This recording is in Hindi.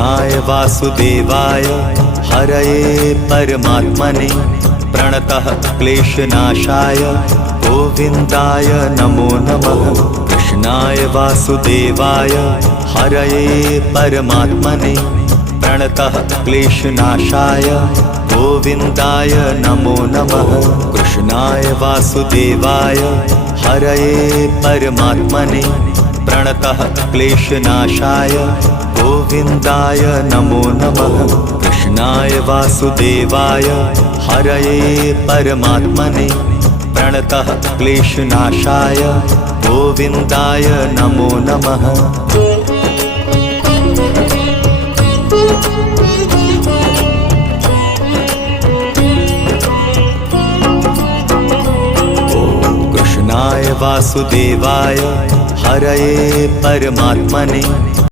कृष्णाय वासुदेवाय हरये परमात्मने प्रणतः क्लेशनाशाय गोविन्दाय नमो नमः। कृष्णाय वासुदेवाय हरये परमात्मने प्रणतः क्लेशनाशाय गोविन्दाय नमो नमः। कृष्णाय वासुदेवाय हरये परमात्मने प्रणतः क्लेशनाशाय गोविन्दाय नमो नमः। कृष्णाय वासुदेवाय हरये परमात्मने प्रणतः क्लेशनाशाय गोविन्दाय नमो नमः। कृष्णाय वासुदेवाय हरये परमात्मने